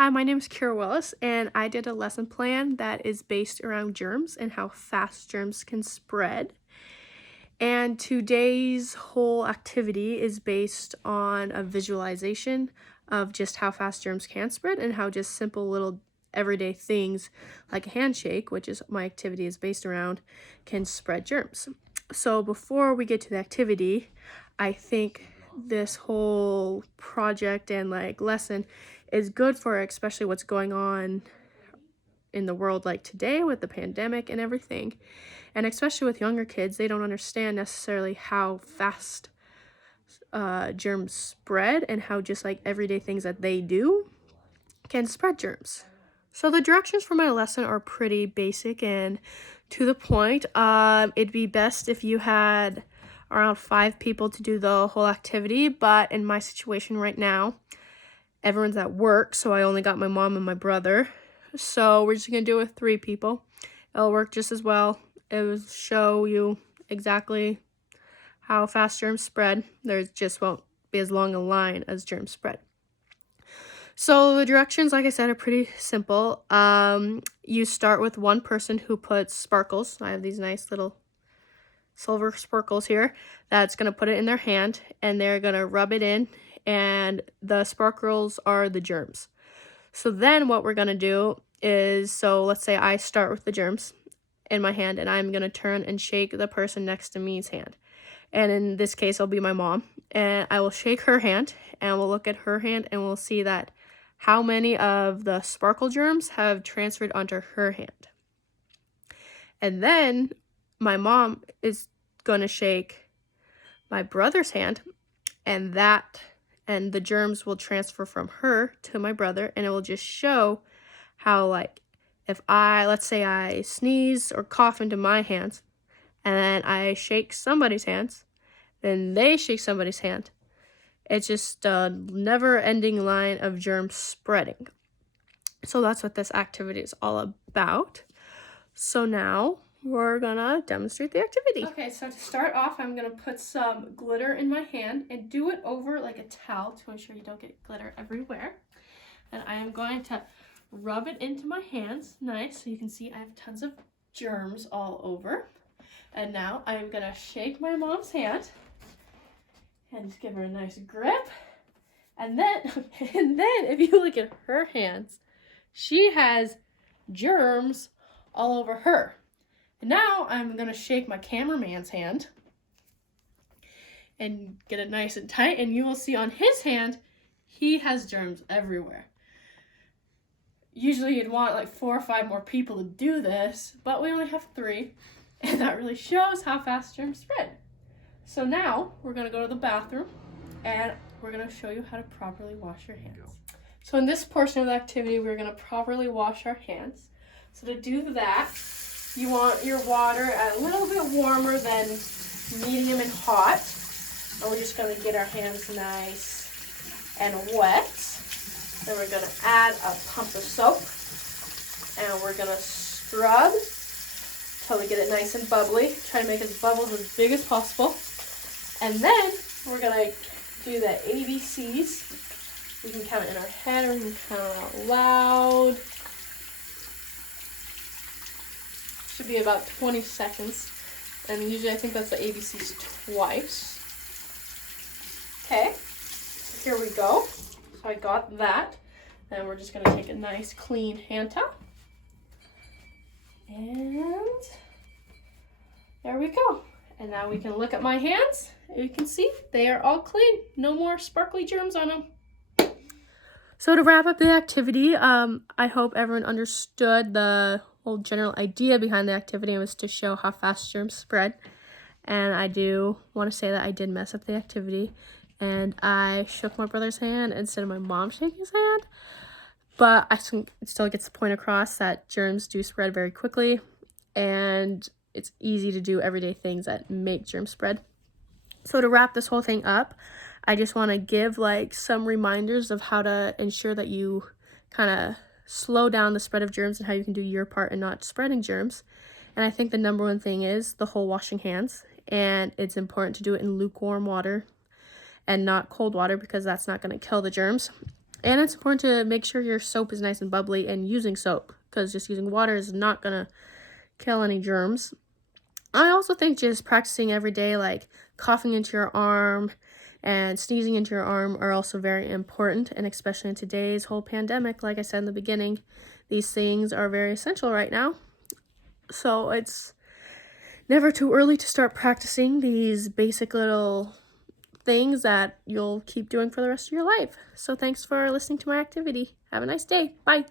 Hi, my name is Kira Willis, and I did a lesson plan that is based around germs and how fast germs can spread. And today's whole activity is based on a visualization of just how fast germs can spread and how just simple little everyday things like a handshake, which is my activity is based around, can spread germs. So before we get to the activity, I think this whole project and lesson is good for especially what's going on in the world like today with the pandemic and everything. And especially with younger kids, they don't understand necessarily how fast germs spread and how just like everyday things that they do can spread germs. So the directions for my lesson are pretty basic and to the point. It'd be best if you had around 5 people to do the whole activity, but in my situation right now, everyone's at work, so I only got my mom and my brother. So we're just gonna do it with 3 people. It'll work just as well. It will show you exactly how fast germs spread. There just won't be as long a line as germs spread. So the directions, like I said, are pretty simple. You start with one person who puts sparkles. I have these nice little silver sparkles here. That's going to put it in their hand, and they're going to rub it in, and the sparkles are the germs. So then what we're going to do is, so let's say I start with the germs in my hand, and I'm going to turn and shake the person next to me's hand. And in this case, it'll be my mom. And I will shake her hand, and we'll look at her hand, and we'll see that how many of the sparkle germs have transferred onto her hand. And then my mom is going to shake my brother's hand, and the germs will transfer from her to my brother, and it will just show how, like, if let's say I sneeze or cough into my hands, and then I shake somebody's hands, then they shake somebody's hand. It's just a never-ending line of germs spreading. So that's what this activity is all about. So now we're gonna demonstrate the activity. Okay, so to start off, I'm gonna put some glitter in my hand and do it over like a towel to ensure you don't get glitter everywhere. And I am going to rub it into my hands, nice, so you can see I have tons of germs all over. And now I'm gonna shake my mom's hand and just give her a nice grip. And then if you look at her hands, she has germs all over her. And now I'm gonna shake my cameraman's hand and get it nice and tight, and you will see on his hand, he has germs everywhere. Usually you'd want like 4 or 5 more people to do this, but we only have 3, and that really shows how fast germs spread. So now we're gonna go to the bathroom, and we're gonna show you how to properly wash your hands. So in this portion of the activity, we're gonna properly wash our hands. So to do that, you want your water a little bit warmer than medium and hot. And we're just gonna get our hands nice and wet. Then we're gonna add a pump of soap, and we're gonna scrub until we get it nice and bubbly. Try to make its bubbles as big as possible. And then we're gonna do the ABCs. We can count it in our head or we can count it out loud. Should be about 20 seconds. And usually I think that's the ABCs twice. Okay, so here we go. So I got that. And we're just gonna take a nice clean hand towel. And there we go. And now we can look at my hands. You can see they are all clean. No more sparkly germs on them. So to wrap up the activity, I hope everyone understood the whole general idea behind the activity. It was to show how fast germs spread. And I do want to say that I did mess up the activity. And I shook my brother's hand instead of my mom shaking his hand. But I think it still gets the point across that germs do spread very quickly. And it's easy to do everyday things that make germs spread. So to wrap this whole thing up, I just want to give some reminders of how to ensure that you kind of slow down the spread of germs and how you can do your part in not spreading germs. And I think the number one thing is the whole washing hands. And it's important to do it in lukewarm water and not cold water because that's not going to kill the germs. And it's important to make sure your soap is nice and bubbly and using soap, because just using water is not gonna kill any germs. I also think just practicing every day, like coughing into your arm and sneezing into your arm, are also very important. And especially in today's whole pandemic, like I said in the beginning, these things are very essential right now. So it's never too early to start practicing these basic little things that you'll keep doing for the rest of your life. So thanks for listening to my activity. Have a nice day. Bye.